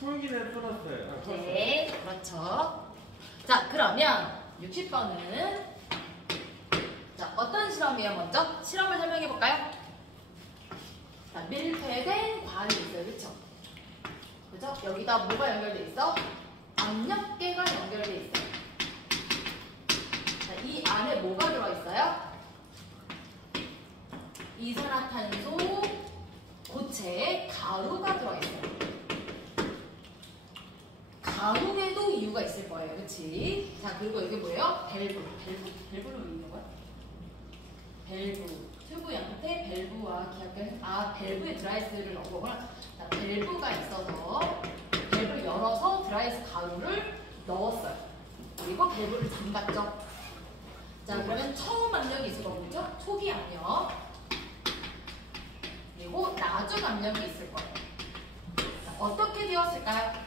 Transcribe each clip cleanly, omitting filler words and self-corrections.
풀기는 풀었어요. 네, 그렇죠. 자, 그러면 60번은 자, 어떤 실험이에요? 먼저 실험을 설명해 볼까요? 자, 밀폐된 관이 있어요. 그렇죠? 그죠? 여기다 뭐가 연결돼 있어? 압력계가 연결돼 있어요. 자, 이 안에 뭐가 들어 있어요? 이산화탄소 고체에 가루가 들어 있어요. 가루에도 이유가 있을 거예요. 그치? 자, 그리고 여기 뭐예요? 밸브로 왜 있는 거야? 밸브. 튜브 양태 밸브와 기압계. 아, 밸브에 드라이스를 넣은 거구나. 자, 밸브가 있어서 밸브를 열어서 드라이스 가루를 넣었어요. 그리고 밸브를 잠갔죠. 자, 그러면 처음 압력이 있을 거고, 그죠? 초기 압력. 그리고 나중 압력이 있을 거예요. 자, 어떻게 되었을까요?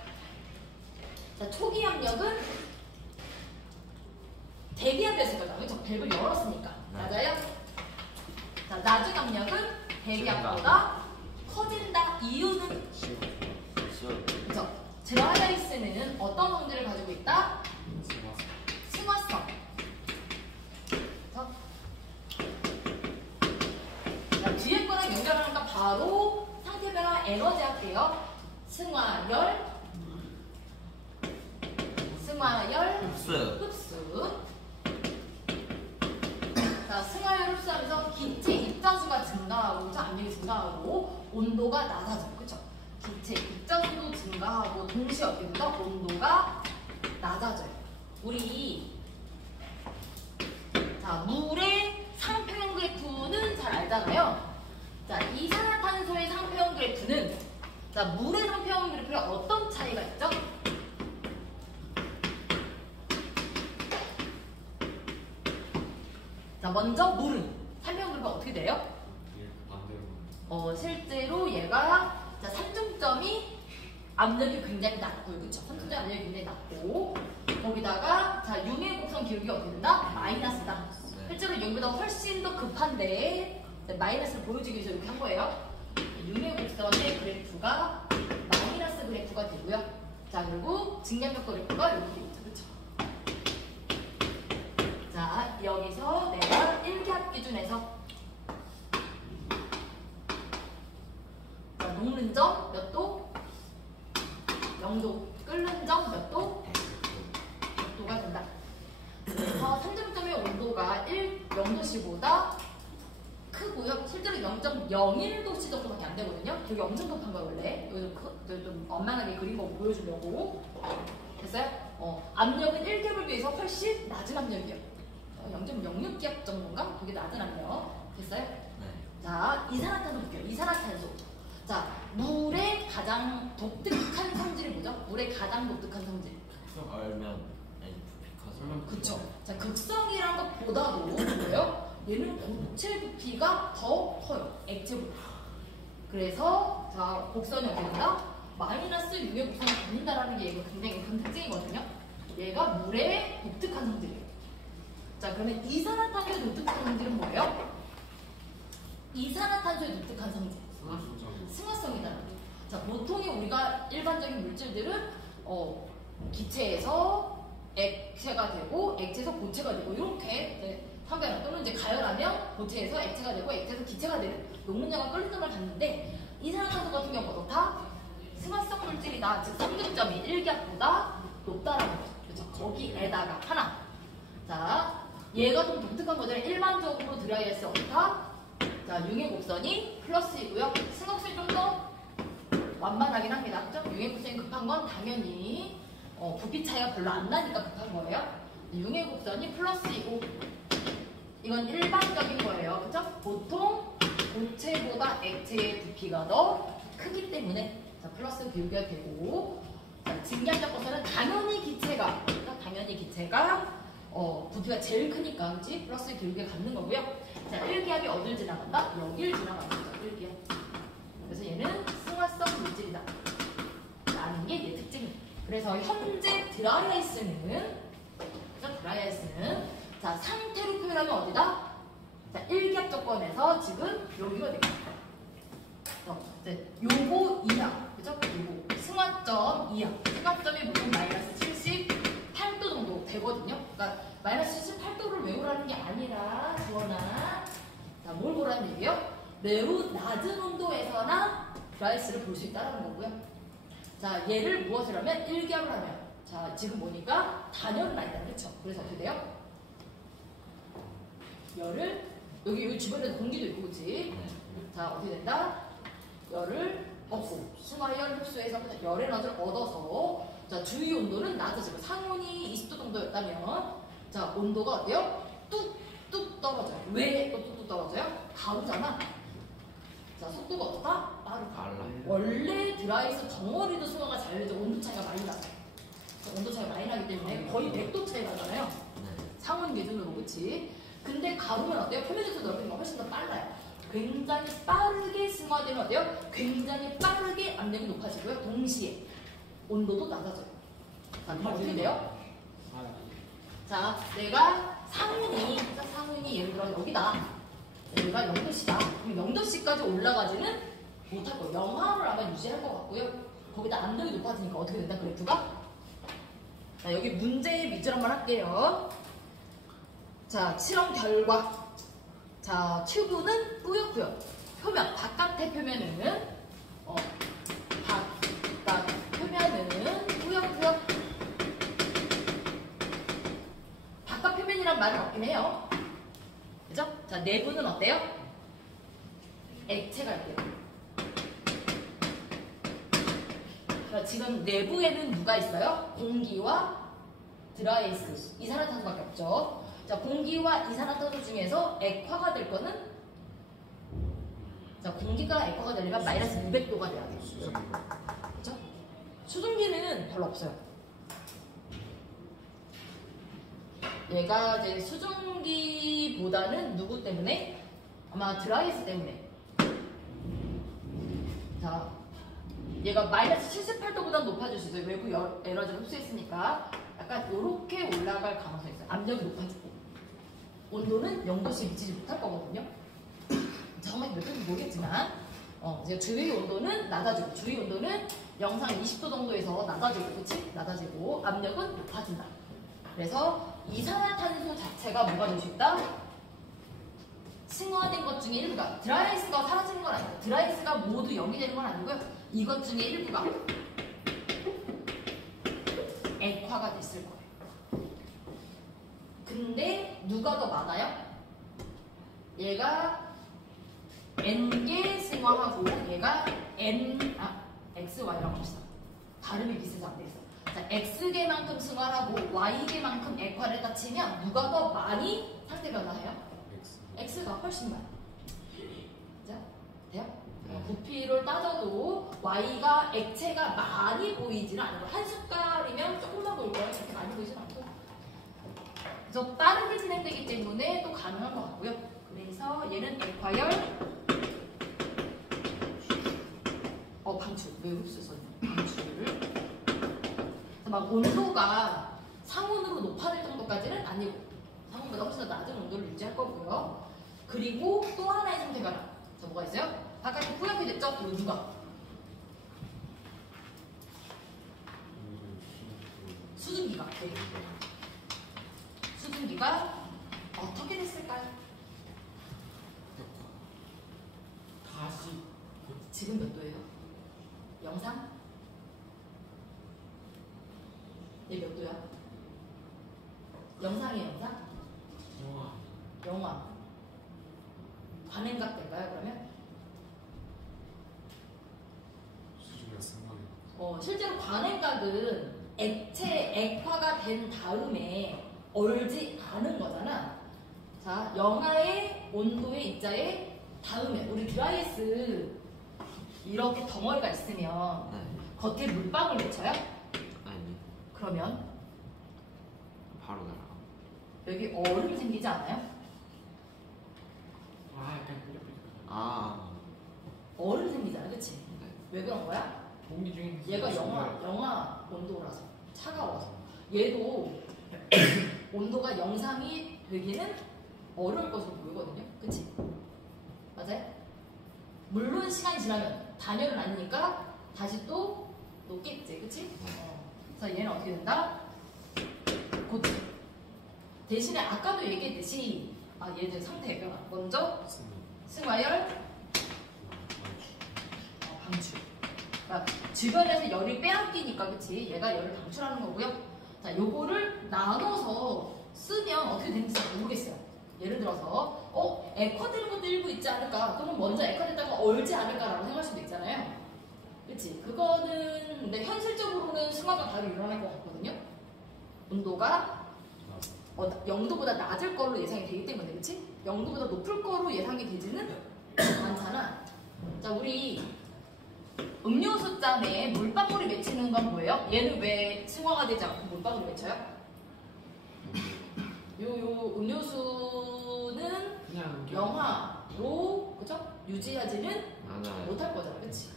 자, 초기 압력은 대기압이었을 거죠. 그렇죠? 밸브를 열었으니까. 맞아요? 자, 나중 압력은 대기압보다 커진다. 이유는? 그렇죠? 드라이아이스는 어떤 성질을 가지고 있다? 승화성. 그렇죠? 자, 뒤에 거랑 연결하니까 바로 상태 변화 에너지 할게요. 승화열, 흡수. 자, 승화열 흡수하면서 기체 입자수가 증가하고, 압력이 증가하고, 온도가 낮아져요. 그쵸? 기체 입자수도 증가하고, 동시에 어떻게 된다? 온도가 낮아져요. 우리, 자, 물의 상표형 그래프는 잘 알잖아요. 자, 이산화탄소의 상표형 그래프는, 자, 물의 상표형 그래프에 어떤 차이가 있죠? 자, 먼저 물은 상표형 그래프가 어떻게 돼요? 실제로 얘가 자, 산중점이 압력이 굉장히 낮고요. 그렇죠? 산중점 압력이 굉장히 낮고 거기다가 자, 융의 곡선 기울기가 어떻게 된다? 마이너스다. 실제로 여기보다 훨씬 더 급한데 마이너스를 보여주기 위해서 이렇게 한 거예요. 융의 곡선의 그래프가 마이너스 그래프가 되고요. 자, 그리고 증량력 그래프가 이렇게 되죠. 그렇죠? 자, 여기서 내가 1기압 기준에서 자, 녹는 점 몇 도? 0도. 끓는 점 몇 도? 100도가 된다. 그래서 산정점의 온도가 0도씨보다 크고요. 실제로 0.01도씨 정도밖에 안 되거든요. 여기 엄청 급한 거예요, 원래. 여기 좀 엄만하게 그린 거 보여주려고. 됐어요? 압력은 1기압을 비해서 훨씬 낮은 압력이에요. 0.06기압 정도인가? 되게 낮은 압력. 됐어요? 네. 자, 이산화탄소 볼게요. 이산화탄소. 자, 물의 가장 독특한 성질이 뭐죠? 물의 가장 독특한 성질. 알면 그쵸. 자, 극성이란 것보다도 뭐예요? 얘는 고체 부피가 더 커요. 액체보다. 그래서 자, 곡선이 어떻게 된다? 마이너스 6의 곡선을 갖는다라는 게 얘가 굉장히 큰 특징이거든요. 얘가 물의 독특한 성질이에요. 자, 그러면 이산화탄소의 독특한 성질은 뭐예요? 이산화탄소의 독특한 성질. 승화성이다. 자, 보통의 우리가 일반적인 물질들은 기체에서 액체가 되고 액체에서 고체가 되고 이렇게 상변화 또는 이제 가열하면 고체에서 액체가 되고 액체에서 기체가 되는 녹는량과 끓는 점을 갖는데 이산화탄소 같은 경우는 어떻다? 승화성 물질이다. 즉 상등점이 1기압보다 높다라는 거죠. 그렇죠? 거기에다가 하나. 자, 얘가 좀 독특한 거잖아요. 일반적으로 드라이아이스 어떻다? 자, 융의 곡선이 플러스이고요. 승곡선이 좀 더 완만하긴 합니다. 그죠? 융의 곡선이 급한 건 당연히 부피 차이가 별로 안 나니까 급한 거예요. 융의 곡선이 플러스이고 이건 일반적인 거예요. 그죠? 보통 고체보다 액체의 부피가 더 크기 때문에 자, 플러스 기울기가 되고 자, 증량적 곡선은 당연히 기체가 부피가 제일 크니까 그치? 플러스 기울기가 갖는 거고요. 자, 1기압이 어딜 지나간다? 여길 지나갑니다. 1기압. 그래서 얘는 승화성 물질이다 라는 게 얘 특징입니다. 그래서 현재 드라이아이스는 자, 상태로 표현하면 어디다? 자, 1기압 조건에서 지금 여기가 되겠다. 이제 요거 이하, 그죠? 요거 승화점 0.2야. 수납점이 무슨 마이너스 78도 정도 되거든요. 그러니까 마이너스 78도를 외우라는 게 아니라 주원아, 자, 뭘 보라는 얘기예요? 매우 낮은 온도에서나 드라이스를 볼 수 있다는 거고요. 자, 얘를 무엇을 하면? 일기압을 하면. 자, 지금 보니까 단열은 아니다. 그렇죠? 그래서 어떻게 돼요? 열을 여기 주변에 공기도 있고, 그렇지? 자, 어떻게 된다? 열을 얻고 승화열 흡수해서 열의 에너지를 얻어서 자, 주위 온도는 낮아지고 상온이 20도 정도였다면 자, 온도가 어때요? 뚝뚝 떨어져요. 왜 또 뚝뚝 떨어져요? 가루잖아. 자, 속도가 어떻다? 빠르다. 원래 드라이스 덩어리도 승화가 잘 되죠. 온도 차이가 많이 나요. 온도 차이가 많이 나기 때문에 거의 100도 차이 나잖아요. 상온 기준으로, 그치? 근데 가루는 어때요? 표면에서 넓히는 훨씬 더 빨라요. 굉장히 빠르게 승화되면 어때요? 굉장히 빠르게 압력이 높아지고요. 동시에 온도도 낮아져요. 자, 그럼 어떻게 돼요? 자, 내가 상온이 예를 들어 여기다. 여기가 0도씨다. 그럼 0도씨까지 올라가지는 못할 거예요. 영하를 아마 유지할 것 같고요. 거기다 압력이 높아지니까 어떻게 된다, 그래프가? 자, 여기 문제 밑줄 한번 할게요. 자, 실험 결과. 자, 튜브는 뿌옇고요. 표면, 바깥의 표면은 바깥 표면은 뿌옇고요. 바깥 표면이란 말은 없긴 해요. 그죠? 자, 내부는 어때요? 액체가 있대요. 자, 지금 내부에는 누가 있어요? 공기와 드라이아이스, 이산화탄소밖에 없죠. 자, 공기와 이산화탄소 중에서 액화가 될 거는, 자, 공기가 액화가 되려면 마이너스 200도가 돼야 돼요. 그죠? 수증기는 별로 없어요. 얘가 이제 수증기보다는 누구 때문에? 아마 드라이아이스 때문에. 자, 얘가 마이너스 78도보다 높아질 수 있어요. 외부 에너지를 흡수했으니까. 약간 이렇게 올라갈 가능성이 있어요. 압력이 높아지고. 온도는 0도씨 미치지 못할 거거든요. 정말 몇 도인지 모르겠지만 이제 주위 온도는 낮아지고 주위 온도는 영상 20도 정도에서 낮아지고, 그치? 낮아지고 압력은 높아진다. 그래서 이산화탄소 자체가 뭐가 될 수 있다? 승화된 것 중에 일부가, 드라이아이스가 사라지는 건 아니고 드라이아이스가 모두 0이 되는 건 아니고요. 이것 중에 일부가 액화가 됐을 거예요. 근데 누가 더 많아요? 얘가 N개 승화하고 얘가 XY라고 합시다. 발음이 비슷해서 안 되겠어. 자, X개만큼 승화하고 Y개만큼 액화를 했다 치면 누가 더 많이 상태 변화해요? X가 훨씬 많아요. 자, 돼요? 부피를 따져도 Y가 액체가 많이 보이지는 않고 한 숟갈이면 조금만 보일 거예요. 그렇게 많이 보이진 않고. 그래서 빠르게 진행되기 때문에 또 가능한 것 같고요. 그래서 얘는 액화열 방출. 왜 흡수 썼냐? 방출을. 막 온도가 상온으로 높아질 정도까지는 아니고 상온보다 훨씬 더 낮은 온도를 유지할 거고요. 그리고 또 하나의 상태 변화. 자, 뭐가 있어요? 바깥이 뿌옇게 됐죠? 그리고 누가? 수증기가. 네. 수증기가 어떻게 됐을까요? 다시 지금 몇 도예요? 영상? 얘 몇 도야? 영상이에요, 영상? 영화. 관행각 될까요, 그러면? 수준이가 상관이 실제로 관행각은 액화가 된 다음에 얼지 않은 거잖아. 자, 영하의 온도의 입자에 다음에 우리 드라이아이스 이렇게 덩어리가 있으면 겉에 물방울 맺혀요? 아니, 그러면 바로 날아가. 여기 얼음이 생기지 않아요? 약간 삐딱삐딱. 얼음 생기잖아, 그치? 네. 왜 그런 거야? 공기 중에 얘가 영하 온도라서 차가워서. 얘도 온도가 영상이 되기는 어려울 것으로 보이거든요, 그치? 맞아요? 물론 시간이 지나면 단열은 아니니까 다시 또 높겠지, 그치? 그래서 얘는 어떻게 된다? 고체. 대신에 아까도 얘기했듯이 얘들 상태 변화. 먼저 승화열, 방출. 그러니까 주변에서 열이 빼앗기니까 그치? 얘가 열을 방출하는 거고요. 자, 요거를 나눠서 쓰면 어떻게 되는지 잘 모르겠어요. 예를 들어서 액화되는 것도 일부 있지 않을까? 그러면 먼저 액화됐다가 얼지 않을까라고 생각할 수도 있잖아요. 그치? 그거는 근데 현실적으로는 승화가 바로 일어날 것 같거든요. 온도가 0도보다 낮을 걸로 예상이 되기 때문에 그치? 0도보다 높을 거로 예상이 되지는 않잖아. 자, 우리 음료수 잔에 물방울이 맺히는 건 뭐예요? 얘는 왜 승화가 되지 않고 물방울이 맺혀요? 요 음료수는 그냥 영하로 그죠? 유지하지는 맞아요. 못할 거잖아, 그치?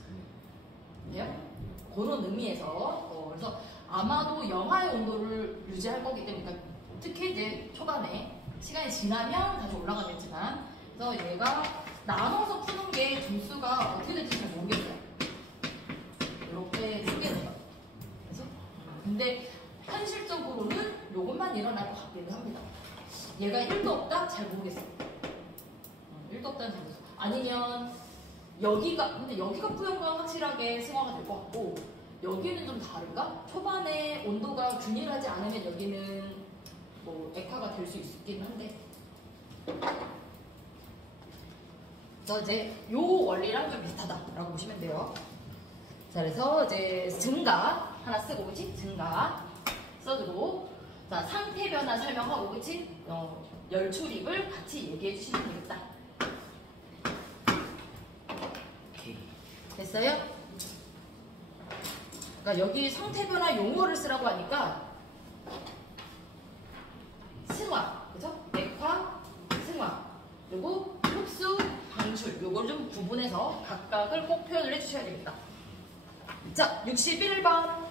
돼요? 그런 의미에서 그래서 아마도 영하의 온도를 유지할 거기 때문에 그러니까 특히 이제 초반에 시간이 지나면 다시 올라가겠지만 그래서 얘가 나눠서 푸는 게 점수가 어떻게 될지 잘 모르겠어요. 이렇게 쓰게 돼요. 그래서 근데 현실적으로는 요것만 일어날 것 같기는 합니다. 얘가 1도 없다? 잘 모르겠어요. 1도 없다는 잘 모르겠어요. 아니면 근데 여기가 뿌연 건 확실하게 승화가 될 것 같고 여기는 좀 다른가? 초반에 온도가 균일하지 않으면 여기는 뭐 액화가 될 수 있긴 한데 그래서 이제 요 원리랑 좀 비슷하다라고 보시면 돼요. 자, 그래서 이제 증가 하나 쓰고 그치? 증가 써주고 자, 상태 변화 설명하고 그치? 열 출입을 같이 얘기해 주시면 되겠다. 오케이. 됐어요? 그러니까 여기 상태 변화 용어를 쓰라고 하니까 승화, 그죠? 액화, 승화, 그리고 흡수, 방출 요걸 좀 구분해서 각각을 꼭 표현을 해주셔야 되겠다. 자, 61번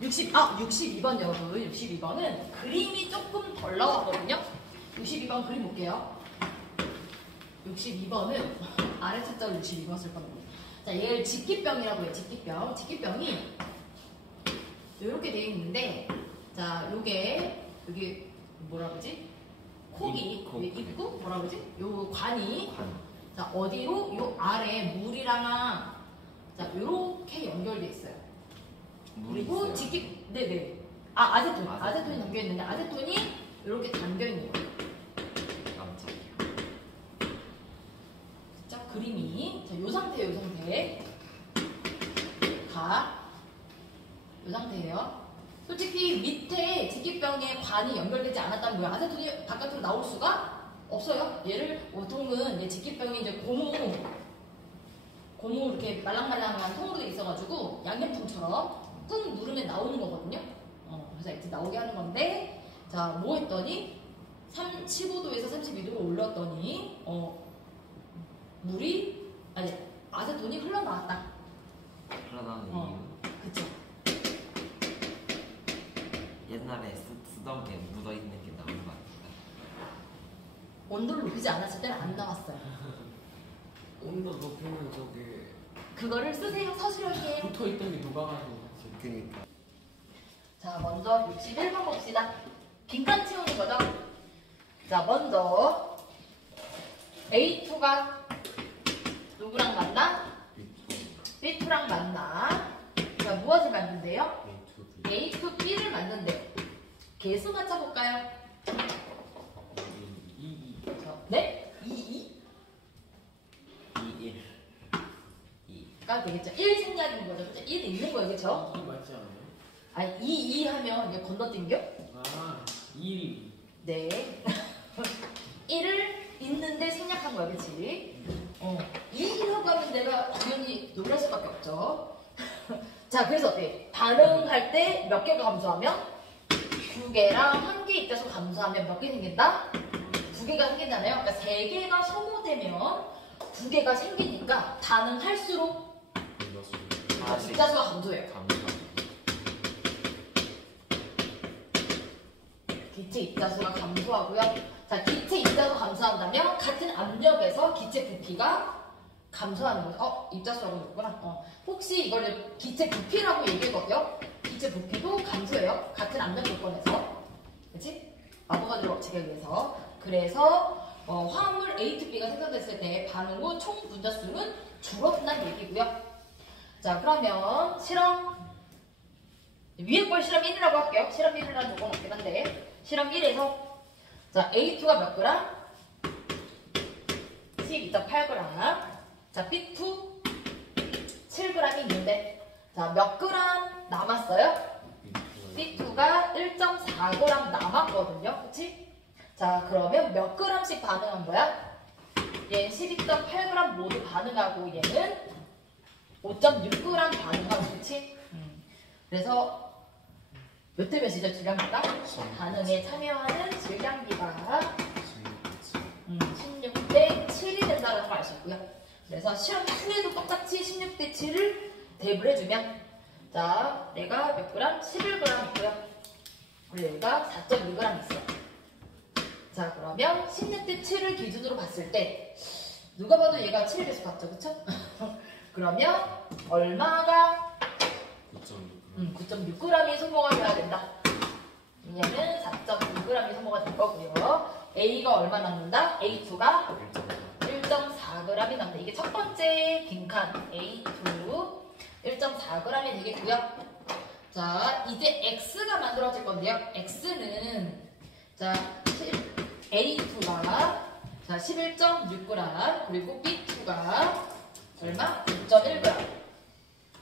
62번 여러분 62번은 그림이 조금 덜 나왔거든요. 62번 그림 볼게요. 62번은 아래 숫자 62번 쓸 겁니다. 자, 얘를 직기병이라고 해요. 직기병. 직기병이 이렇게 되어 있는데 자, 여기 뭐라 그러지? 콕이 입구 뭐라 그러지? 요 관이 자, 어디로? 요 아래 물이랑 자, 요렇게 연결돼 있어요. 그리고 직기 네네. 아세톤이 담겨 있는데 아세톤이 이렇게 담겨 있는 거예요. 자, 그림이 자, 요 상태예요. 요 상태예요. 솔직히 밑에 직기병에 관이 연결되지 않았다면 뭐야? 아세톤이 바깥으로 나올 수가 없어요. 얘를 보통은 이제 직기병이 이제 고무 이렇게 말랑말랑한 통으로 돼 있어가지고 양념통처럼 꾹 누르면 나오는 거거든요. 그래서 이렇게 나오게 하는 건데 자, 뭐 했더니 15도에서 32도로 올렸더니 아세톤이 흘러나왔다. 흘러나오는 이유. 그쵸. 옛날에 쓰던 게 묻어있는 게 나온 것 같아요. 온도를 높이지 않았을 때는 안 나왔어요. 온도 높이면 저게 그거를 쓰세요. 서술형에. 붙어있던 게 녹아가지고 그니까. 자, 먼저 61번 봅시다. 빈칸 채우는 거죠. 자, 먼저 A2가 누구랑 만나? B2랑 만나. 자, 무엇을 만든대요? A2B를 만든대요. 개수 맞춰볼까요? 네? 2, 2가 되겠죠. 1 생략인 거죠. 1 있는 거예요. 그쵸? 2 맞지 않아요? 아니, 2 하면 얘 건너뛴겨? 아 2. 네. 1을 있는데 생략한 거야. 그치? 2라고 하면 내가 당연히 놀랄 수밖에 없죠. 자, 그래서 어때? 반응할 때 몇 개가 감소하면? 2개랑 1개 있다서 감소하면 몇 개 생긴다? 2개가 생긴잖아요. 그러니까 3개가 소모되면 2개가 생기니까 반응할수록 입자수가 감소해요. 기체 입자수가 감소하고요. 자, 기체 입자수 감소한다면 같은 압력에서 기체 부피가 감소하는 거죠. 입자수라고 그랬구나. 혹시 이거를 기체 부피라고 얘기했거든요. 기체 부피도 감소해요. 같은 압력 조건에서. 그치? 아보가드로 법칙에 의해서. 그래서 화합물 A2B가 생성됐을 때 반응 후 총 분자수는 줄어든다는 얘기고요. 자, 그러면 실험 위에 걸 실험 1이라고 할게요. 실험 1이라는 조건 없긴 한데 실험 1에서 자, A2가 몇 그램? 12.8g. 자, B2 7g이 있는데 자, 몇 그램 남았어요? B2가 1.4g 남았거든요. 그치? 자, 그러면 몇 g씩 반응한 거야? 얘는 12.8g 모두 반응하고 얘는 5.6g 반응하고, 그치? 그래서 몇 대 몇이죠? 질량비가? 반응에 참여하는 질량비가 16대 7이 된다는 걸 아셨고요. 그래서 시험 2에도 똑같이 16대 7을 대입을 해주면 자, 내가 몇 그램? 11g 있고요. 그리고 얘가 4.2g 있어요. 자, 그러면 16대 7을 기준으로 봤을 때 누가 봐도 얘가 7이 계속 같죠? 그쵸? 그러면 얼마가 9.6g이 소모가 돼야 된다. 왜냐면 4.2g이 소모가 될 거고요. A가 얼마 남는다? A2가 1.4g이 남는다. 이게 첫 번째 빈칸 A2 1.4g이 되겠고요. 자, 이제 X가 만들어질 건데요. X는 자, A2가 자, 11.6g 그리고 B2가 얼마? 9.1g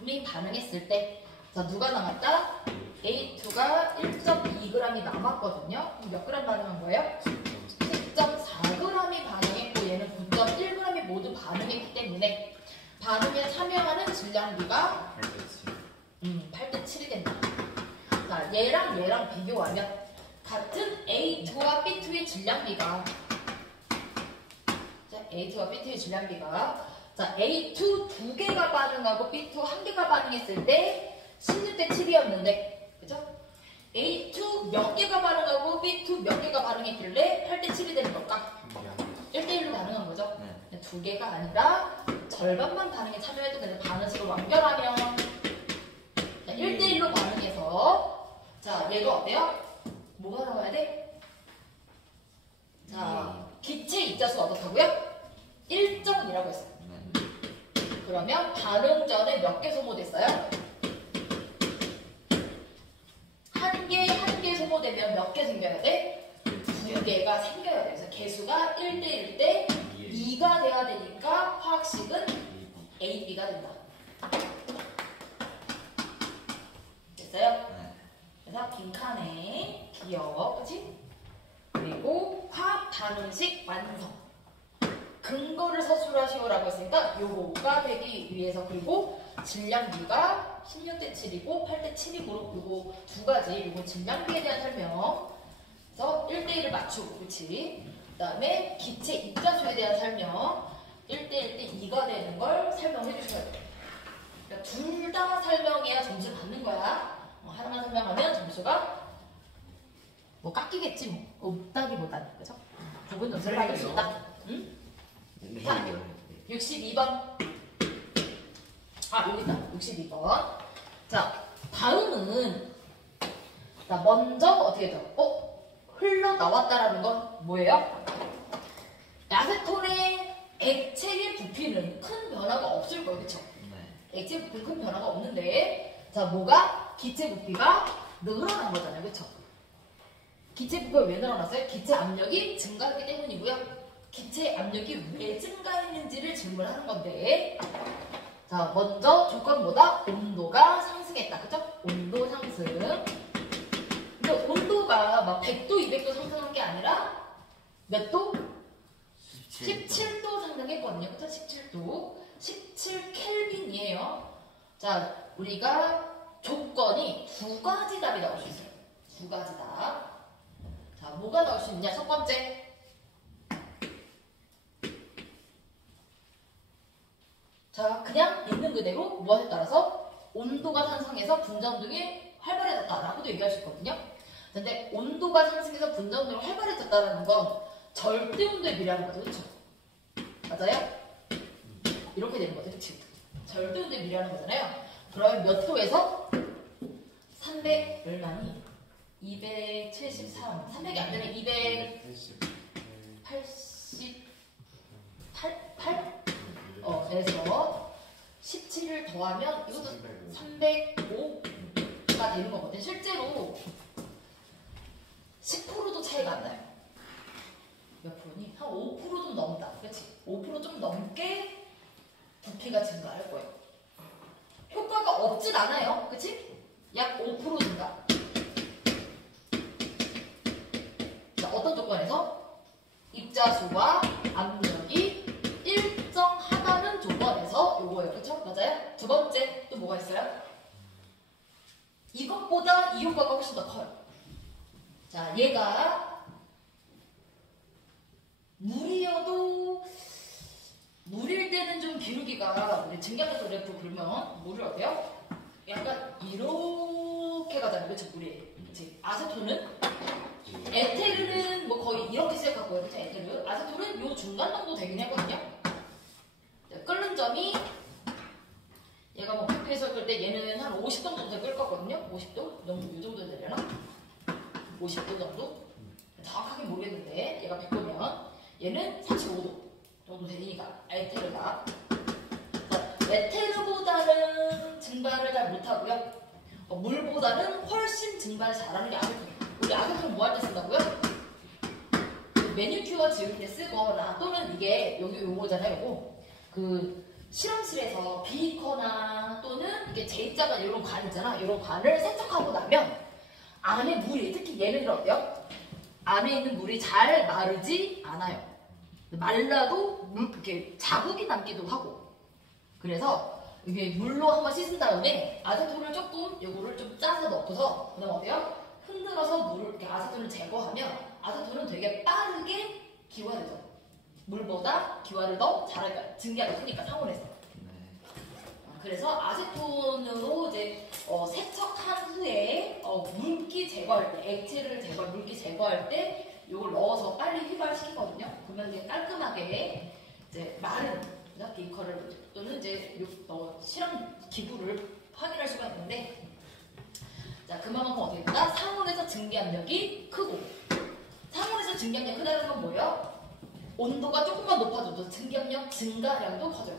이 반응했을 때 자, 누가 남았다? A2가 1.2g이 남았거든요. 몇 g 반응한 거예요? 10.4g이 반응했고 얘는 9.1g이 모두 반응했기 때문에 반응에 참여하는 질량비가 8대 7이 된다. 자, 얘랑 비교하면 같은 A2와 B2의 질량비가 자, A2와 B2의 질량비가 자, A2 두 개가 반응하고 B2 한 개가 반응했을 때 16대 7이었는데 그죠? A2 몇 개가 반응하고 B2 몇 개가 반응했길래 8대 7이 되는 걸까? 1대1로 반응한 거죠? 네. 두 개가 아니라 절반만 반응에 참여해도 되는 반응식을 완결하면 1대1로 반응해서 자, 얘가 어때요? 뭐가 나와야 돼? 자, 기체 입자수 어떻다고요? 1.2라고 했어요. 그러면 반응 전에 몇 개 소모됐어요? 한 개 소모되면 몇 개 생겨야 돼? 2개가 생겨야 돼. 그래서 개수가 1대1 때 2가 돼야 되니까 화학식은 A, B가 된다. 됐어요? 그래서 빈칸에 기억, 그치? 그리고 화학 반응식 완성. 근거를 서술하시오라고 했으니까 요거가 되기 위해서 그리고 질량비가 16대 7이고 8대 7이고 요거 두 가지 요거 질량비에 대한 설명 그래서 1대1을 맞추고 그치 그 다음에 기체 입자수에 대한 설명 1대1 때 2가 되는 걸 설명해 주셔야 돼요. 그러니까 둘 다 설명해야 점수를 받는 거야. 하나만 설명하면 점수가 뭐 깎이겠지 뭐 없다기보다는 그죠? 부분 점수를 받을 수 있다. 응? 자, 62번. 아, 여기 있다. 62번. 자, 다음은 자, 먼저 어떻게 해줘? 흘러나왔다라는 건 뭐예요? 야세톤의 액체의 부피는 큰 변화가 없을 거예요. 그쵸? 액체 부피 큰 변화가 없는데 자, 뭐가? 기체 부피가 늘어난 거잖아요. 그쵸? 기체 부피가 왜 늘어났어요? 기체 압력이 증가하기 때문이고요. 기체 압력이 왜 증가했는지를 질문하는 건데 자, 먼저 조건보다 온도가 상승했다. 그죠? 온도 상승. 근데 온도가 막 100도, 200도 상승한 게 아니라 몇 도? 17도 상승했거든요. 그죠? 17도. 17켈빈이에요. 자, 우리가 조건이 두 가지 답이 나올 수 있어요. 두 가지 답. 자, 뭐가 나올 수 있냐? 첫 번째. 자, 그냥 있는 그대로 무엇에 따라서 온도가 상승해서 분자 운동이 활발해졌다라고도 얘기할 수 있거든요. 근데 온도가 상승해서 분자 운동이 활발해졌다는 건 절대 온도에 비례하는 거죠. 그렇죠? 맞아요? 이렇게 되는 거죠. 그치? 절도인데 미라는 거잖아요. 그러면 몇 도에서 300 얼마니? 273 300이 안 되면 288? 그래서 17을 더하면 이것도 305가 되는 거거든요. 실제로 10%도 차이가 안 나요. 몇 프로니? 한 5%도 넘다. 그렇지? 5% 좀 넘게 부피가 증가할 거예요. 효과가 없진 않아요. 그치? 약 5% 증가. 자, 어떤 조건에서? 입자수와 압력이 일정하다는 조건에서 요거예요. 그쵸? 맞아요? 두 번째 또 뭐가 있어요? 이것보다 이 효과가 훨씬 더 커요. 자, 얘가 물이어도 물일 때는 좀 기울기가 우리 증량적 그래프 그러면 물을 어때요? 약간 이렇게 가잖아요. 그쵸? 물이. 그치? 아세톤은 에테르는 뭐 거의 이렇게 시작하고요. 그쵸? 에테르. 아세톤은 요 중간 정도 되긴 하거든요. 끓는 점이 얘가 뭐 100도에서 끓을 때 얘는 한 50도 정도 끓 거거든요. 50도? 이 정도 되려나? 50도 정도? 정확하게 모르겠는데 얘가 100도면 얘는 35도 정도 되니까 에테르가 에테르보다는 증발을 잘 못하고요. 물보다는 훨씬 증발을 잘하는 게 아세톤. 우리 아세톤은 뭐 할 때 쓴다고요? 매니큐어 지울 때 쓰거나 또는 이게 여기 요거잖아요. 요거 그 실험실에서 비커나 또는 이게 제입자가 이런 관 있잖아. 이런 관을 세척하고 나면 안에 물이 특히 얘는 어때요? 안에 있는 물이 잘 마르지 않아요. 말라도 이렇게 자국이 남기도 하고. 그래서 이게 물로 한번 씻은 다음에 아세톤을 조금 요거를 좀 짜서 넣고서 그다음 어때요? 흔들어서 물을 이렇게 아세톤을 제거하면 아세톤은 되게 빠르게 기화되죠. 물보다 기화를 더 잘할까요? 증기가 크니까 상온에서. 그래서 아세톤으로 이제 세척한 후에 물기 제거할 때, 액체를 물기 제거할 때 이걸 넣어서 빨리 휘발시키거든요. 그러면 이제 깔끔하게 이제 마른 비커를 또는 이제 실험 기구를 확인할 수가 있는데, 자 그만큼 어떻게 된다? 상온에서 증기 압력이 크고, 상온에서 증기 압력이 크다는 건 뭐예요? 온도가 조금만 높아져도 증기압력 증가량도 커져요.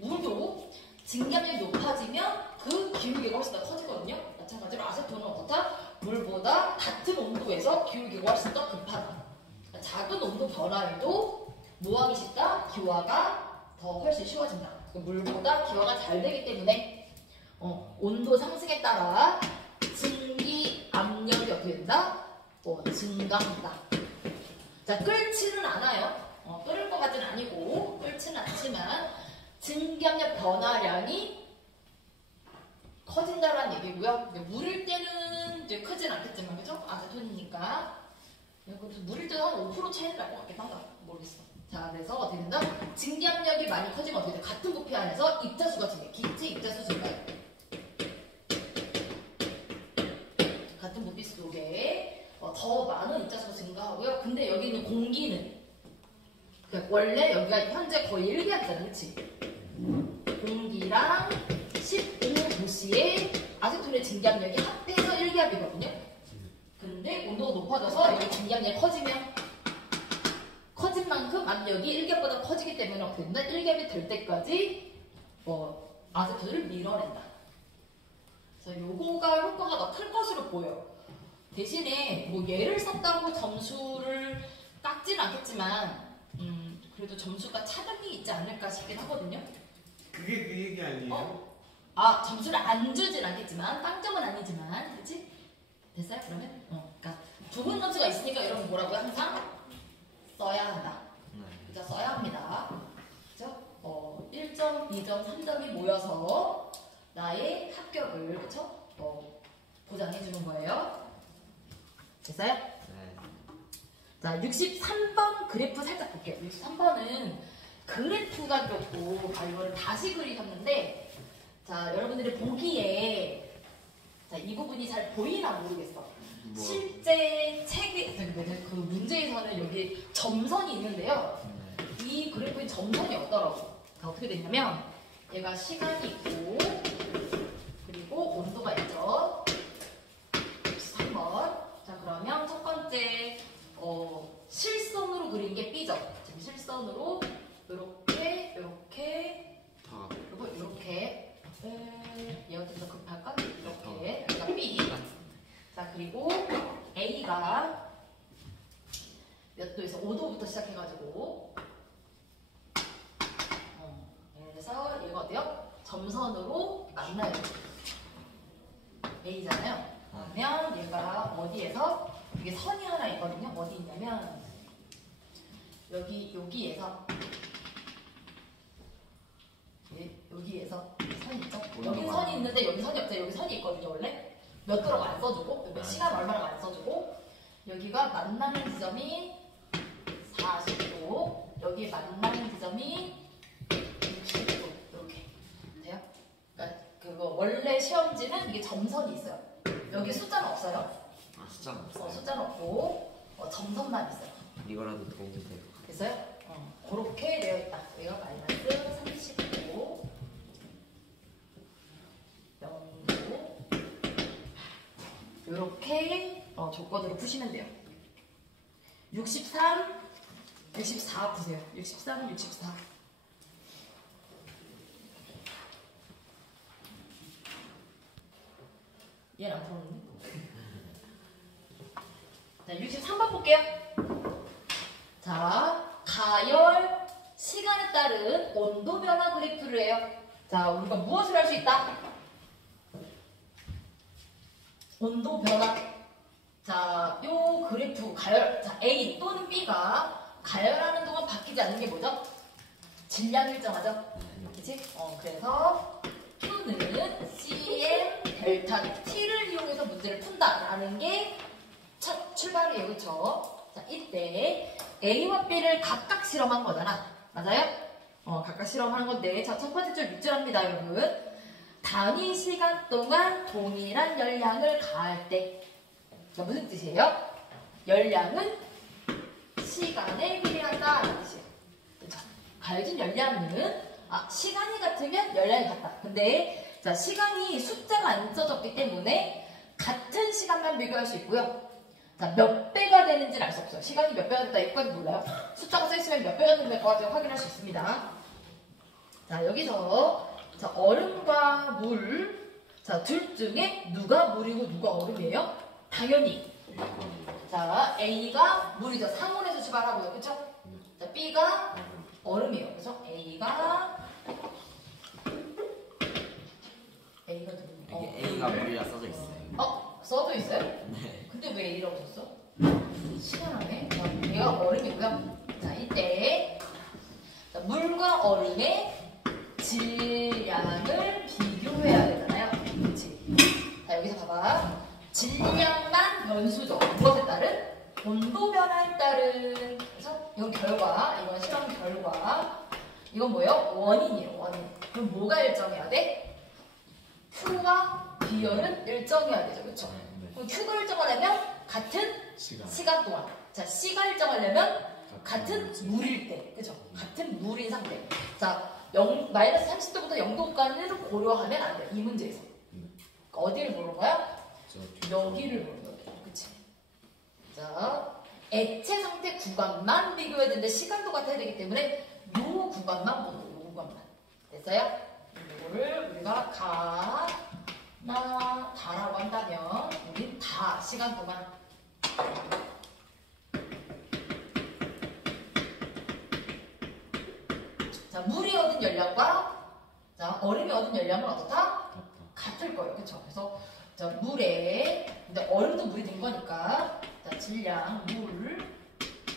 물도 증기압력이 높아지면 그 기울기가 훨씬 더 커지거든요. 마찬가지로 아세톤은 어떻다? 물보다 같은 온도에서 기울기가 훨씬 더 급하다. 그러니까 작은 온도 변화에도 뭐하기 쉽다? 기화가 더 훨씬 쉬워진다. 물보다 기화가 잘 되기 때문에 온도 상승에 따라 증기압력이 어떻게 된다? 증가한다. 자, 끓지는 않아요. 끓을 것 같지는 아니고 끓지는 않지만 증기압력 변화량이 커진다라는 얘기고요. 물일 때는 이제 크진 않겠지만, 그죠? 아세톤이니까. 그래서 물일 때는 한 5% 차이는 날 것 같긴 한가 모르겠어. 자, 그래서 어떻게 된다? 증기압력이 많이 커지면 어떻게 돼? 같은 부피 안에서 입자수가 증가해. 기체 입자수 증가해. 같은 부피 속에 더 많은 입자수가 증가하고요. 근데 여기 있는 공기는 그러니까 원래 여기가 현재 거의 1기압이잖아, 그렇지? 공기랑 15도씨의 아세톤의 증기압력이 합해서 1기압이거든요. 근데 온도가 높아져서 여기 증기압력이 커진 만큼 압력이 1기압보다 커지기 때문에 어떻게 된다? 1기압이 될 때까지 아세톤을 밀어낸다. 그래서 요거가 효과가 더 클 것으로 보여요. 대신에 뭐 얘를 썼다고 점수를 깎지는 않겠지만 그래도 점수가 차등이 있지 않을까 싶긴 하거든요. 그게 그 얘기 아니에요? 점수를 안 주진 않겠지만 빵점은 아니지만, 그치? 됐어요? 그러면? 그러니까 좁은 점수가 있으니까 여러분 뭐라고요? 항상 써야 한다. 그죠? 써야 합니다. 그죠? 1점, 2점, 3점이 모여서 나의 합격을, 그쵸? 보장해주는 거예요. 됐어요? 네. 자, 63번 그래프 살짝 볼게요. 63번은 그래프가 그렇고, 이거를 다시 그리셨는데, 자, 여러분들이 보기에, 자, 이 부분이 잘 보이나 모르겠어. 실제 책에, 그 문제에서는 여기 점선이 있는데요. 이 그래프의 점선이 없더라고. 자, 어떻게 되냐면 얘가 시간이 있고 그리고 온도가 있죠. 3번. 자, 그러면 첫 번째 실선으로 그린 게 B죠. 지금 실선으로 이렇게 다 그리고 이렇게 얘가 좀 더 급할까? 이렇게 여기가 B. 자, 그리고 A가 몇 도에서 5도부터 시작해가지고 그래서 얘가 어때요? 점선으로 만나요. A잖아요. 그러면 얘가 어디에서 이게 선이 하나 있거든요. 어디 있냐면 여기에서 여기에서 선이 있죠? 여기 선이 있는데 여기 선이 없죠? 여기 선이 있거든요. 원래 몇 도라고 안 써주고 시간 얼마라고 안 써주고 여기가 만나는 지점이 40도 여기 만나는 지점이 60도 이렇게 돼요? 그러니까 그거 원래 시험지는 이게 점선이 있어요. 여기 숫자는 없어요. 아 숫자가 없어요. 숫자는 없고 점선만 있어요. 이거라도 도움이 돼요. 됐어요? 그렇게 되어 있다. 여기가 마이너스 30도 0도 이렇게 조건으로 푸시면 돼요. 63, 64 푸세요. 63, 64. 얘는 안 풀었는데? 자, 63번 볼게요. 자, 가열 시간에 따른 온도 변화 그래프를 해요. 자, 우리가 무엇을 할 수 있다? 온도 변화. 자, 요 그래프 가열, 자, A 또는 B가 가열하는 동안 바뀌지 않는 게 뭐죠? 질량 일정하죠? 그치? 그래서 Q는 C의 델타 T를 이용해서 문제를 푼다라는 게 첫 출발이에요. 그쵸? 자, 이때 A와 B를 각각 실험한 거잖아. 맞아요? 각각 실험하는 건데, 자, 첫 번째 줄 밑줄합니다, 여러분. 단위 시간 동안 동일한 열량을 가할 때. 자, 무슨 뜻이에요? 열량은 시간에 비례한다라는 뜻이에요. 그쵸? 가해진 열량은, 시간이 같으면 열량이 같다. 근데, 자, 시간이 숫자가 안 써졌기 때문에 같은 시간만 비교할 수 있고요. 자, 몇 배가 되는지는 알 수 없어요. 시간이 몇 배가 됐다 여기까지 몰라요. 숫자가 써있으면 몇 배가 되는 것까지 확인할 수 있습니다. 자, 여기서 자, 얼음과 물, 자, 둘 중에 누가 물이고 누가 얼음이에요? 당연히 자, A가 물이죠. 상온에서 출발하고요. 그쵸? 자, B가 얼음이에요. 그쵸? A가 누구예요? 이게 A가 물이라 써져 있어요. 써져 있어요? 네. 근데 왜 A라고 썼어? 시간하네. 얘가 얼음이고요. 자, 이때 자, 물과 얼음의 질량을 비교해야 되잖아요. 그렇지? 자, 여기서 봐봐. 질량만 변수죠. 무엇에 따른? 온도 변화에 따른. 그래서 이건 결과, 이건 실험 결과. 이건 뭐예요? 원인이에요. 원인. 그럼 뭐가 일정해야 돼? Q와 B열은 일정해야 되죠. 그렇죠? 그럼 Q가 일정하려면 같은 시간 동안. 자, C가 일정하려면 같은 물일 때. 그죠? 같은 물인 상태. 자, 마이너스 30도부터 0도까지는 고려하면 안 돼요. 이 문제에서. 그러니까 어디를 보는 거야? 여기를 보는 거예요. 그치? 자, 액체 상태 구간만 비교해야 되는데 시간도 같아야 되기 때문에 요 구간만 보는 거예요. 요 구간만. 됐어요? 이거를 우리가 다라고 한다면 우리 다 시간 동안 자, 물이 얻은 열량과 자, 얼음이 얻은 열량은 어떻다? 같을 거예요. 그쵸? 그래서 자, 물에 근데 얼음도 물이 된 거니까 자, 질량 물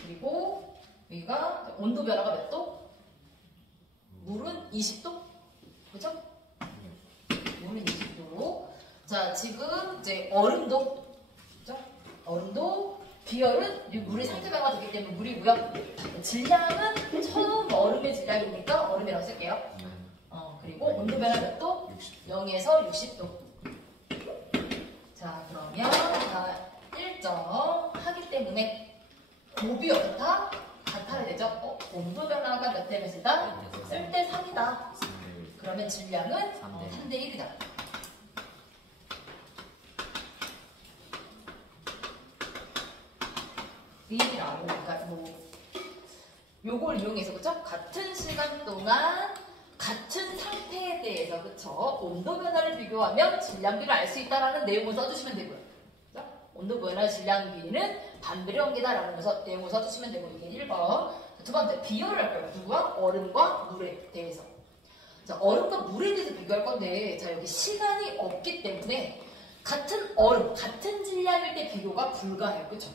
그리고 여기가 온도 변화가 몇 도? 물은 20도? 그쵸? 물은 20도. 자, 지금 이제 얼음도, 그죠? 얼음도, 비열은 물의 상태 변화가 되기 때문에 물이고요. 질량은 처음 얼음의 질량이니까 얼음이라고 쓸게요. 그리고 온도 변화 몇 도? 0에서 60도. 자, 그러면 자, 일정하기 때문에 곱이 어떻다? 같아야 되죠? 온도 변화가 몇 대 몇이다? 쓸 때 1대 3이다. 그러면 질량은 3대 1이다. 이라고 그러니까 뭐 요걸 이용해서 그쵸? 같은 시간 동안 같은 상태에 대해서 그쵸? 온도 변화를 비교하면 질량비를 알 수 있다라는 내용을 써주시면 되고요. 그쵸? 온도 변화 질량 비는 반비례 관계다라는 내용을 써주시면 되고 이게 1번. 두 번째 비교를 할 거예요. 누구와? 얼음과 물에 대해서. 자, 얼음과 물에 대해서 비교할 건데 자 여기 시간이 없기 때문에 같은 얼음, 같은 질량일 때 비교가 불가해요. 그쵸?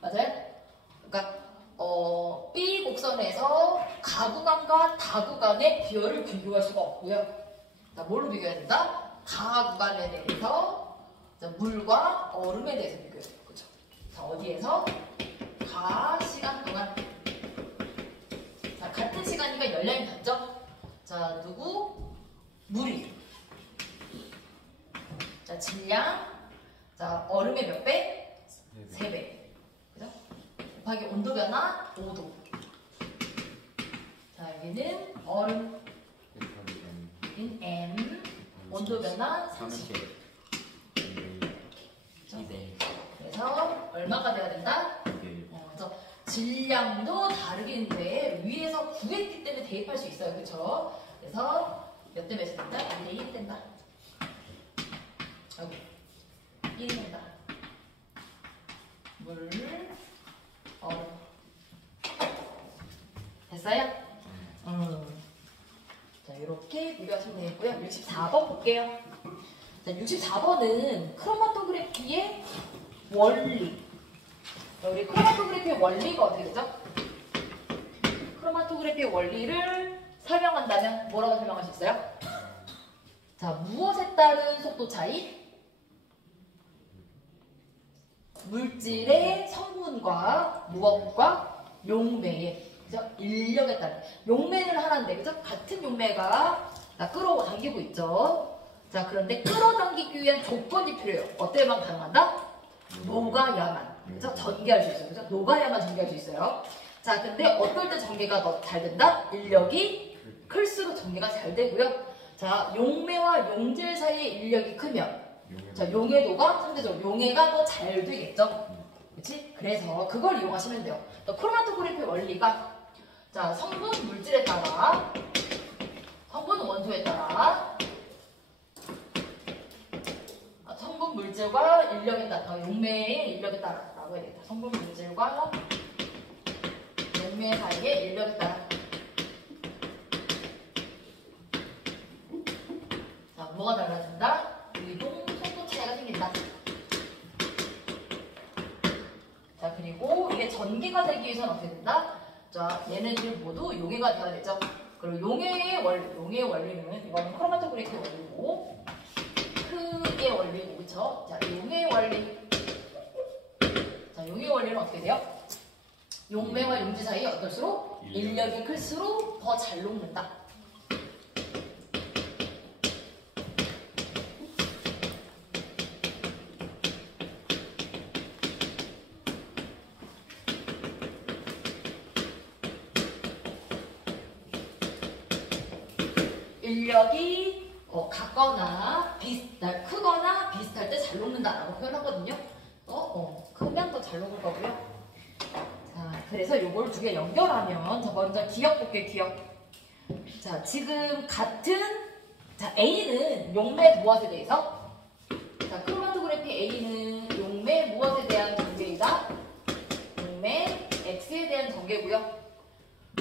맞아요? 그러니까 B 곡선에서 가구간과 다구간의 비열을 비교할 수가 없고요. 자, 뭘로 비교해야 된다? 가구간에 대해서 자, 물과 얼음에 대해서 비교해야 돼요. 그쵸? 자, 어디에서? 시간 동안. 자, 같은 시간이니까 열량이 같죠? 자, 누구? 물이. 자, 질량. 자, 얼음의 몇 배? 3배. 그죠? 곱하기 온도 변화 5도. 자, 여기는 얼음. 인 M. 온도 변화 30. 그래서 얼마가 돼야 된다? 그래서 질량도 다르겠는데 위에서 구했기 때문에 대입할 수 있어요. 그쵸? 그래서 몇 대 몇이 된다? 2대 1이 된다. 여기 1이 된다. 물, 얼음. 됐어요? 자, 이렇게 비교하시면 되겠고요. 64번 볼게요. 자, 64번은 크로마토그래피의 원리. 우리 크로마토그래피의 원리가 어떻게 되죠? 크로마토그래피의 원리를 설명한다면 뭐라고 설명할 수 있어요? 자, 무엇에 따른 속도 차이? 물질의 성분과 무엇과 용매의 그죠? 인력에 따른 용매를 하나인데 그죠? 같은 용매가 끌어당기고 있죠. 자, 그런데 끌어당기기 위한 조건이 필요해요. 어때야만 가능하다? 녹아야만. 그죠? 전개할 수 있어요. 그죠? 녹아야만 전개할 수 있어요. 자, 근데 어떨 때 전개가 더 잘 된다? 인력이 클수록 전개가 잘 되고요. 자, 용매와 용질 사이의 인력이 크면 자, 용해도가 상대적으로 용해가 더 잘 되겠죠? 그치? 그래서 그걸 이용하시면 돼요. 또 크로마토그래피 원리가 자, 성분 물질에 따라 성분 원소에 따라 성분 물질과 인력에 따라 용매의 인력에 따라 라고 해야겠다. 성분 물질과 용매 사이의 인력에 따라 자, 뭐가 달라진다? 이동 속도 차이가 생긴다. 자, 그리고 이게 전개가 되기 위해서는 어떻게 된다? 자, 얘네들 모두 용해가 되어야 되죠. 그리고 용해의 원리는 이거는 크로마토그래피 원리고 크기의 원리고 그쵸? 자, 용해의 원리. 자, 용해의 원리는 어떻게 돼요? 용매와 용지 사이에 어떨수록 인력이 클수록 더 잘 녹는다. 인력이 같거나 크거나 비슷할 때 잘 녹는다라고 표현하거든요. 크면 더 잘 녹을 거고요. 자, 그래서 요걸 두 개 연결하면 자, 먼저 기억 볼게요. 기억. 자, 지금 같은 자, A는 용매 무엇에 대해서 자, 크로마토그래피 A는 용매 무엇에 대한 전개이다? 용매 X에 대한 전개고요.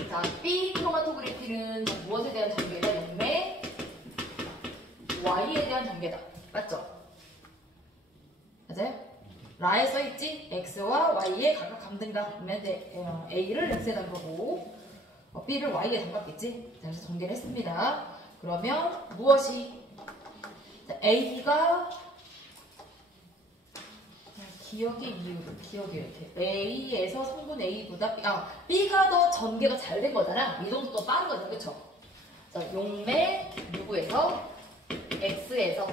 자, B 크로마토그래피는 무엇에 대한 전개다? 용매 Y에 대한 전개다. 맞죠? 맞아요? 라에 써있지? X와 Y에 각각 감든가. 그러면 A를 X에 담그고 B를 Y에 담갔겠지? 자, 그래서 전개를 했습니다. 그러면 무엇이? 자, A가 기억의 이유로 기억이 이렇게 A에서 성분 A보다 B가 더 전개가 잘 된 거잖아. 이 정도 더 빠른 거잖아. 그쵸? 자, 용매 누구에서? X에서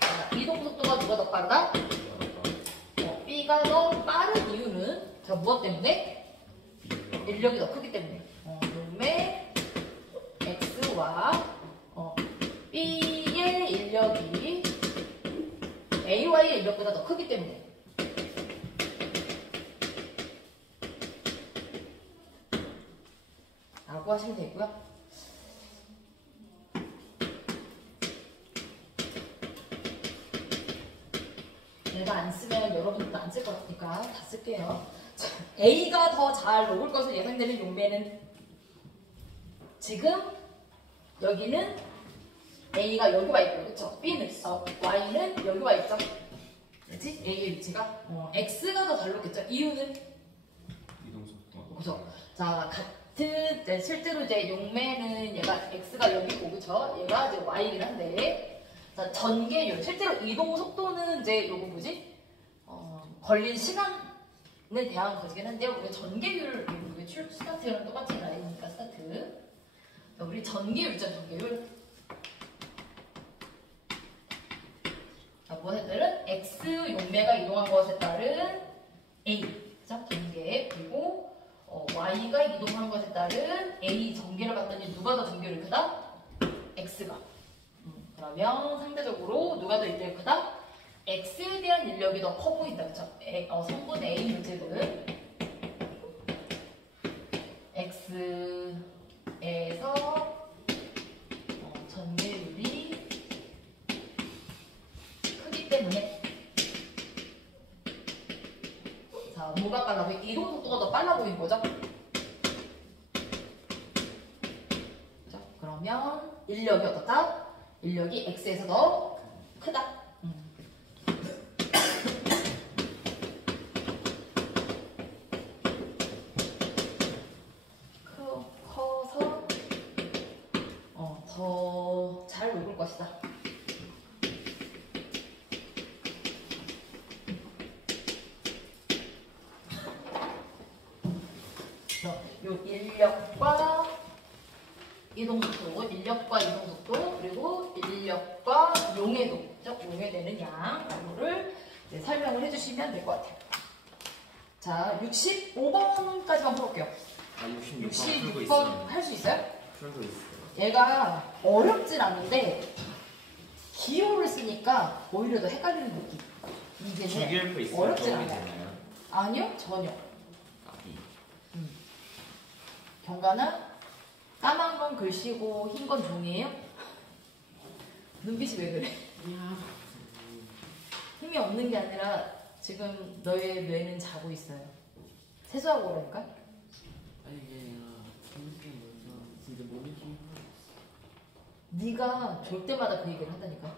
자, 이동 속도가 누가 더 빠르다? B가 더 빠른 이유는 자, 무엇 때문에? 인력이 더 크기 때문에 용매 B와 B의 인력이 AY의 인력보다 더 크기 때문에 라고 하시면 되고요. 내가 안 쓰면 여러분들도 안 쓸 것 같으니까 다 쓸게요. 자, A가 더 잘 녹을 것으로 예상되는 용매는 지금 여기는 A가 여기 와 있고 그렇죠? B는 Y는 여기 와 있죠? 그렇지? A의 위치가 X가 더 잘 녹겠죠? 이유는 이동 속도. 그죠? 자 같은 실제로 이제 용매는 얘가 X가 여기고 그렇죠? 얘가 이제 Y이긴 한데 자 전개율 실제로 이동 속도는 이제 요거 뭐지? 걸린 시간에 대한 거긴 한데요. 우리가 전개율을 우리 스타트랑 똑같은 라인이니까 스타트. 자, 우리 전개율 있죠 전개율. 자, 무엇에 따른 X 용매가 이동한 것에 따른 A 자 전개 그리고 Y가 이동한 것에 따른 A 전개를 봤더니 누가 더 전개율이 크다? X가. 그러면 상대적으로 누가 더 인력이 크다? X에 대한 인력이 더 커 보인다. 그쵸? 성분 A 물질은 X에서 전개율이 크기 때문에 자, 뭐가 빨라 보이? 이동 속도가 더 빨라 보이는 거죠? 자, 그러면 인력이 어떻다? 인력이 X에서 더 크다. 커서 더 잘 녹을 것이다. 요 인력과 이동 속도, 그리고 인력과 용해도, 용해되는 양, 이거를 설명을 해주시면 될 것 같아요. 자, 65번까지만 풀어볼게요. 66번 풀고 66번 있어요. 할 수 있어요? 풀고 있어요. 얘가 어렵진 않은데 기호를 쓰니까 오히려 더 헷갈리는 느낌. 두 이제는 개 읽고 있어요. 어렵진 도움이 않아요. 되나요? 아니요, 전혀. 아니. 경가는 까만 건 글씨고 흰 건 종이에요? 눈빛이 왜 그래? 힘이 없는 게 아니라 지금 너의 뇌는 자고 있어요. 세수하고 오라니까? 아니 이게 재밌게 놀서 진짜 몸이 좀 네가 졸 때마다 그 얘기를 한다니까.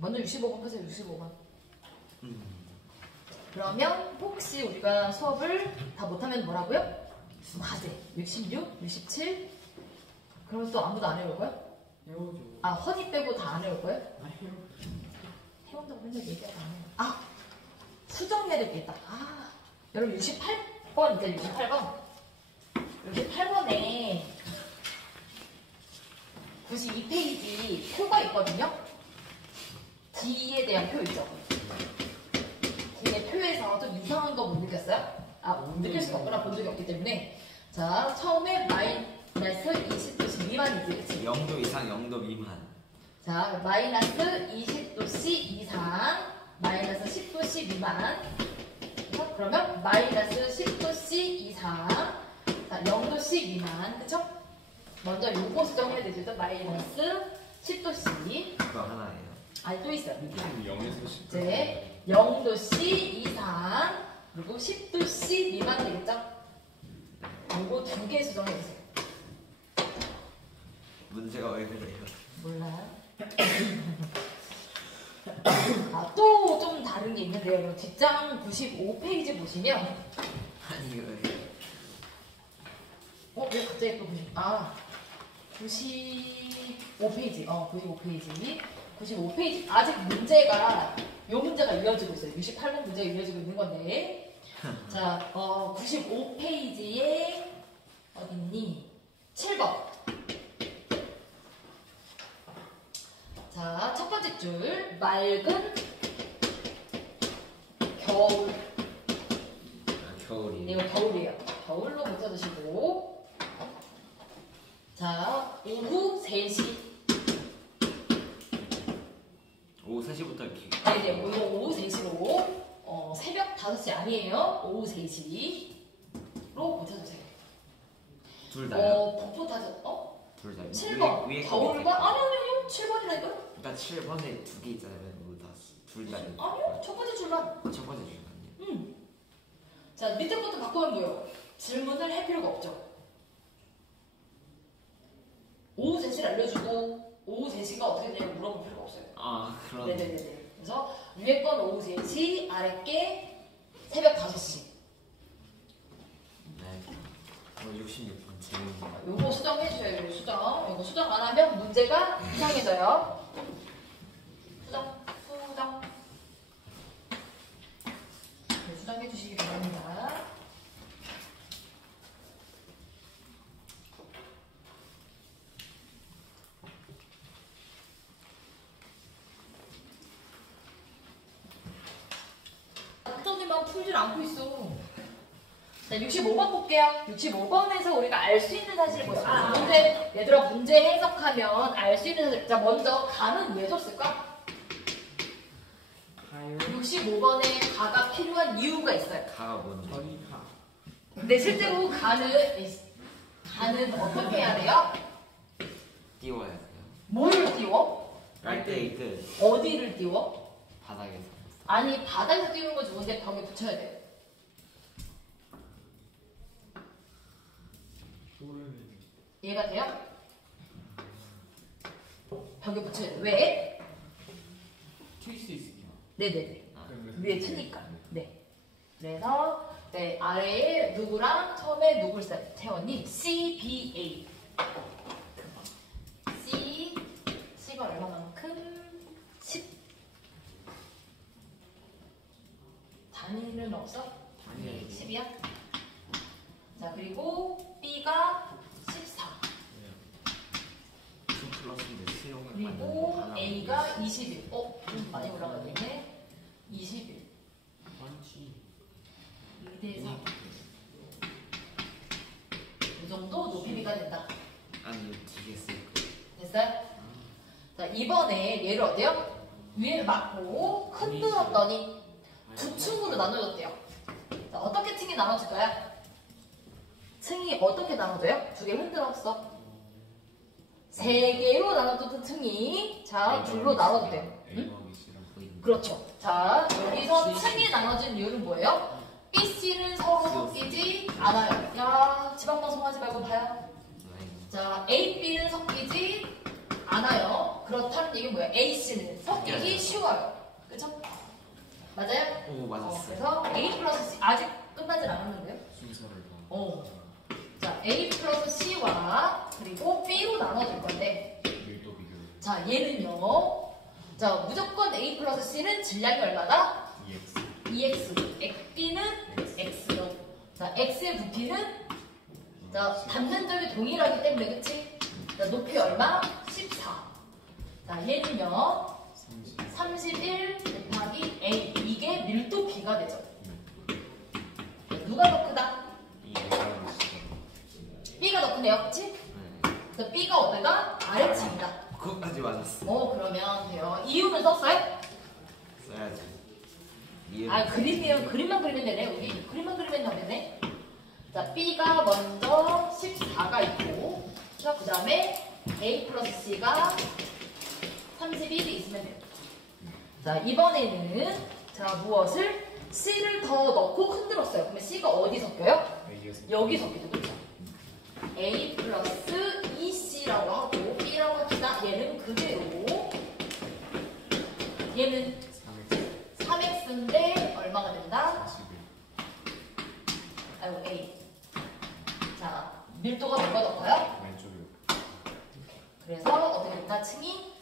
먼저 65번 보세요. 65번. 그러면 혹시 우리가 수업을 다 못하면 뭐라고요? 과제 66, 67 그러면 또 아무도 안 해올 거야? 해오죠. 아 허니 빼고 다 안 해올 거야? 아 해오. 해온다고 맨날 얘기하고 안 해요. 아 수정해야 되겠다. 아 여러분 68번 이제 68번 68번에 92페이지 표가 있거든요. D에 대한 표 있죠. D의 표에서 좀 이상한 거 못 느꼈어요? 느낄 수가 없거나 본 적이 없기 때문에 자 처음에 마이너스 20도씨 미만이지 그치? 0도 이상 0도 미만. 자 마이너스 20도씨 이상 마이너스 10도씨 미만 그러면 마이너스 10도씨 이상 자 0도씨 미만 그쵸? 먼저 요거 수정해야 되죠. 마이너스 10도씨 그거 하나예요. 아니 또 있어요. 밑에는 0에서 10. 이제 0도씨 이상 그리고 10도씨 미만 되겠죠? 요거 두 개 수정해주세요. 문제가 왜 그래요? 몰라요? 또 좀 다른 게 있는데요. 뒷장 95페이지 보시면 아니 왜? 왜 갑자기 또 95페이지 95페이지 아직 문제가 요 문제가 이어지고 있어요. 68번 문제가 이어지고 있는 건데 자 95페이지에 어딨니? 7번 자, 첫 번째 줄 맑은 겨울 이거 겨울이에요. 겨울로 못 찾으시고. 자, 오후 3시. 오후 3시부터 이렇게. 네네, 이거 오후 3시로. 새벽 5시 아니에요. 오후 3시로 못 찾으세요. 둘 다요? 북부 타죠. 둘 다요? 7번. 위에 겨울과? 아니요. 7번이라니까요? 그러니까 7번에 2개 있잖아요. 모두 다둘 다. 아니요. 첫 번째 줄만. 첫 번째 중간이요. 자, 밑에 것도 바꾸면 뭐예요? 질문을 할 필요가 없죠. 오후 3시를 알려주고 오후 3시가 어떻게 되냐고 물어볼 필요가 없어요. 아 그럼. 네네네. 그래서 위에 건 오후 3시, 아래 게 새벽 5시. 네. 66번 재밌네요. 요거 수정해주셔야 돼요. 수정. 요거 수정 안 하면 문제가 이상해져요. 수정. 네, 수정해주시기 바랍니다. 학생들만 풀질 않고 있어. 자, 65번 볼게요. 65번에서 우리가 알 수 있는 사실이 뭐야? 얘들아, 문제 해석하면 알 수 있는 사실. 자, 먼저 가는 왜 줬을까? 가요. 65번에 가가 필요한 이유가 있어요. 가가 뭔데? 저리가. 근데 실제로 가는 어떻게 해야 돼요? 띄워야 돼요. 뭐를 띄워? 깔때기 끝. 어디를 띄워? 바닥에서. 아니, 바닥에서 띄우는 거 좋은데 벽에 붙여야 돼요. 이해가 돼요? 벽에 붙여야 돼요. 왜? 트위스 있을게요. 네네네. 위에 트니까. 네. 그래서 네, 아래에 누구랑 처음에 누굴 태웠니? CBA. C가 얼마만큼? 10. 단위는 없어? 단위. 10이야? 자, 그리고 B가 14. 2 플러스인데 수용을 그리고 A가 21. 좀 많이 올라가겠네. 21. 많지. 2대 4. 이 정도 높이비가 된다. 아니 뒤에 쓸 거. 됐어요? 자, 이번에 얘를 어때요? 위에 맞고 흔들었더니 두 층으로 나눠졌대요. 자, 어떻게 층이 나눠질까요? 층이 어떻게 나눠져요? 두 개 흔들었어. 세 개로 나눠졌던 층이 자, 둘로 나눠졌대요. 응? 그렇죠. 자, 여기서 층이 나눠진 이유는 뭐예요? B, C는 서로 섞이지 않아요. 야, 지방방송 하지 말고 봐요. 자, A, B는 섞이지 않아요. 그렇다는 얘기는 뭐예요? A, C는 섞이기 쉬워요. 그쵸? 맞아요? 오 맞았어요. 그래서 A 플러스 C 아직 끝나진 않았는데요. 순서를 다. 자, A 플러스 C와 그리고 B로 나눠질 건데 밀도 비교. 자, 얘는요. 자, 무조건 A 플러스 C는 질량이 얼마다? EX. 2x. B는 x. 자, x의 부피는 자, 단면적이 동일하기 때문에 그치? 자, 높이 얼마? 14. 자, 얘는요. 31 곱하기 A. 이게 밀도 B가 되죠. 누가 더 크다? B가 더 크네요. 그치? 그래서 B가 어디가? 아래층이다. 그것까지 맞았어. 그러면 돼요. 이유는 썼어요? 써야지. 그림만 그리면 되네. 우리 그림만 그리면 다 되네. 자, B가 먼저 14가 있고, 자, 그 다음에 A 플러스 C가 31이 있으면 돼요. 자, 이번에는 자, 무엇을? C를 더 넣고 흔들었어요. 그러면 C가 어디 섞여요? 여기 섞이죠. 그렇죠? A 플러스 2C라고 하고 B라고 합시다. 얘는 그대로 얘는 3x인데 얼마가 된다? 아이고 A. 자, 밀도가 뭐가 더 커요? 왼쪽이요. 그래서 어떻게 된다? 층이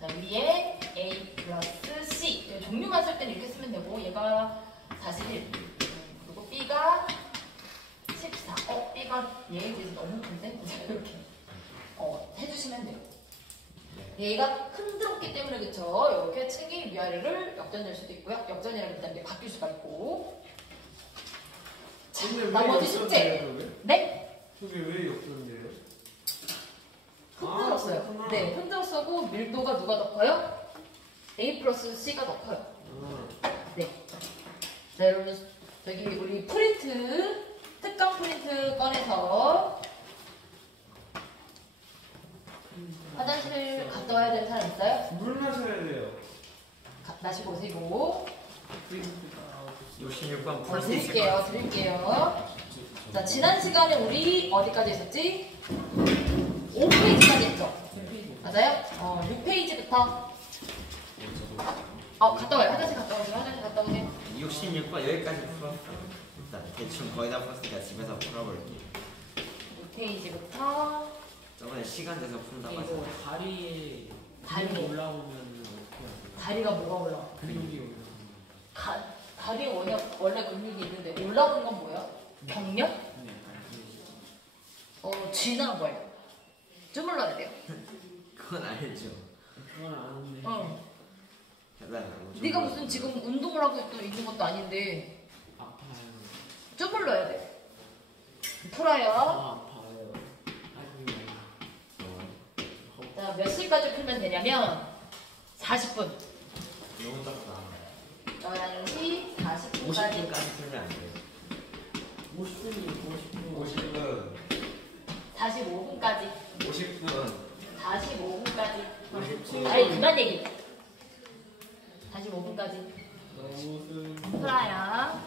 자, 위에 A 플러스 C. 종류만 쓸 때는 이렇게 쓰면 되고 얘가 41. 그리고 B가 14. B가 얘에 비해서 너무 큰데? 이렇게 해주시면 돼요. 얘가 흔들었기 때문에 그쵸? 이렇게 층이 위아래를 역전될 수도 있고요. 역전이라고 일단 바뀔 수가 있고. 근데 왜 나머지 숙제. 역전돼요, 그게? 네? 그게 왜 역전돼요? 흔들었어요. 그렇구나. 네, 흔들었고 밀도가 누가 더 커요? A 플러스 C가 더 커요. 네. 자, 여러분 저기 우리 프린트 특강 프린트 꺼내서 화장실 갔다 와야 되는 사람 있어요? 물 마셔야 돼요. 마시고 오시고. 66번 풀 수 있을 것 드릴게요. 같아. 드릴게요. 자, 지난 시간에 우리 어디까지 했었지? 5페이지까지 했죠? 맞아요? 6페이지부터. 갔다 와요. 화장실 갔다 오세요. 화장실 갔다 오세요. 66번 여기까지 풀었어. 일단 대충 거의 다 풀었으니까 집에서 풀어볼게. 6페이지부터. 저번에 시간 돼서 푼다고 이거 했어. 다리에 다리. 근육 올라오면 어떻게 해야 돼요? 다리가 뭐가 올라와? 근육이 올라오면 다리에 원래 근육이 있는데 올라오는 건 뭐야? 경련? 쥐나 뭐예요? 주물러야 돼요. 그건 알죠. 그건 아는데 응. 대단하고. 네가 무슨 지금 운동을 하고 또 있는 것도 아닌데 아파요. 주물러야 돼. 풀어요. 아파요. 아이고. 자, 몇 시까지 풀면 되냐면 40분. 너무 작다. 11시 40분까지. 50분까지 풀면 안 돼. 50분이 50분. 45분까지. 50분. 45분까지. 50분. 아니, 그만 얘기. 45분까지. 너무 풀어요.